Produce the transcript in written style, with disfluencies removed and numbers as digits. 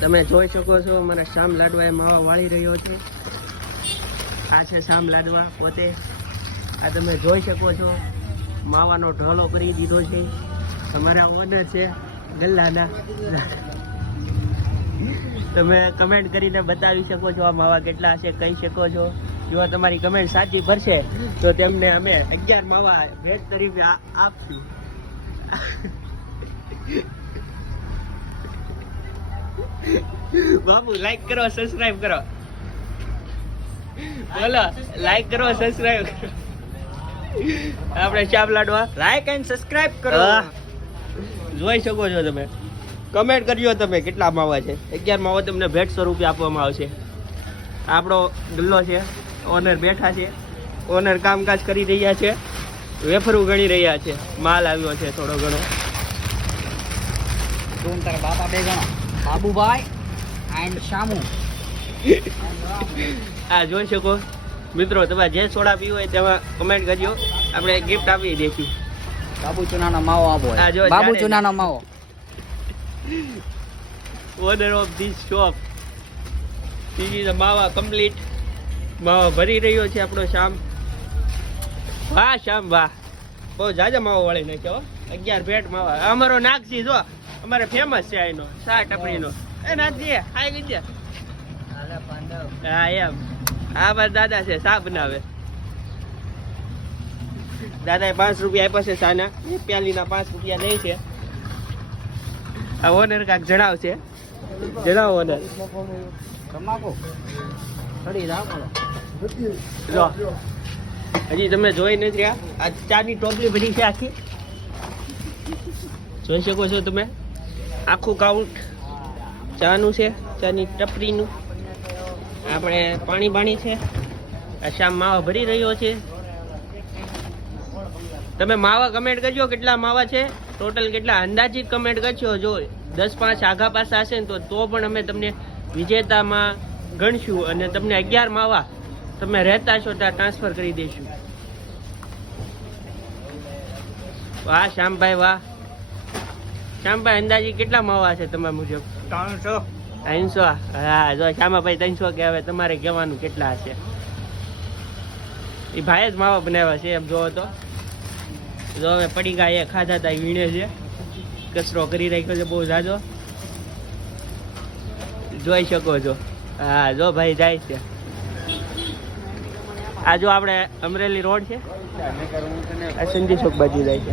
તમે જોઈ શકો છો મારા શામ લાડવા એ માવા વાળી રહ્યો છે. આ છે શામ લાડવા પોતે. આ તમે જોઈ શકો છો માવાનો ઢોલો કરી દીધો છે. તમારા ઓનર છે ગલ્લાના. તમે કમેન્ટ કરીને બતાવી શકો છો આ માવા કેટલા હશે, કહી શકો છો. જો તમારી કમેન્ટ સાચી ભરશે તો તેમને અમે 11 માવા ભેટ તરીકે આપશું. બાબુ લાઈક કરો, સબસ્ક્રાઇબ કરો. બોલો લાઈક કરો, સબસ્ક્રાઇબ કરો. આપણે શામ લાડવા લાઈક એન્ડ સબસ્ક્રાઇબ કરો. જોઈ શકો છો તમે. કમેન્ટ કરજો તમે કેટલા માવા છે. 11 માવા તમને ભેટ સ્વરૂપે આપવામાં આવશે. આપણો ગલ્લો છે, ઓનર બેઠા છે. ઓનર કામકાજ કરી રહ્યા છે, વેફરું ગણી રહ્યા છે. માલ આવ્યો છે થોડો ઘણો. તારા બાપા બે જણા, બાબુભાઈ એન્ડ શામુ. આ જોઈ શકો મિત્રો. તમે જે સોડા પીવો હોય તેમાં કમેન્ટ કરજો, આપણે ગિફ્ટ આપી દઈશું. બાબુ ચુનાનો માવો આપો. બાબુ ચુનાનો માવો. Honour of this shop. બીજી માવા કમ્પ્લીટ. માવા ભરી રહ્યો છે આપણો શામ. વાહ શામ વાહ, બહુ જાજા માવો વાળી નાખ્યો. 11 ભેટ માવા. અમારો નાગજી જો અમારે ફેમસ છે એનો શા ટપરીનો. એ નાગજી હાઈ ગઈ. હા એમ. આ મારા દાદા છે, શા બનાવે. દાદાએ 5 રૂપિયા આપ્યા છે શાના. પ્યાલીના 5 રૂપિયા નહીં છે. આ ઓનર કાંક જણાવશે. જણાવો ઓનર. જો હજી તમે જોઈ નથી રહ્યા. આ ચાની ટોપલી ભરી છે આખી. જોઈ શકો છો તમે. આખું કાઉન્ટ ચાનું છે, ચાની ટપરીનું. આપણે પાણી છે. આ શામ માવા ભરી રહ્યો છે. તમે માવા કમેન્ટ કરજો કેટલા માવા છે, ટોટલ કેટલા અંદાજિત કમેન્ટ કરજો. જો 10-5 આઘા પાસા હશે ને તો પણ અમે તમને વિજેતામાં ગણશું અને તમને 11 માવા તમે રહેતા છો ત્યાં ટ્રાન્સફર કરી દઈશું. વાહ શ્યામભાઈ વાહ. શ્યામભાઈ અંદાજી કેટલા માવા છે તમારા મુજબ? 300. હા જો શ્યામાભાઈ 300 કે હવે તમારે કહેવાનું કેટલા હશે. એ ભાઈ જ માવા બનાવ્યા છે એમ જોવો તો. જો હવે પડી ગયા એ ખાધા હતા વીણે છે. કચરો કરી રાખ્યો છે બહુ જાજો. જોઈ શકો છો. હા જો ભાઈ જાય છે. આ જો આપણે અમરેલી રોડ છે, આ સંજી ચોક બાજુ જાય છે.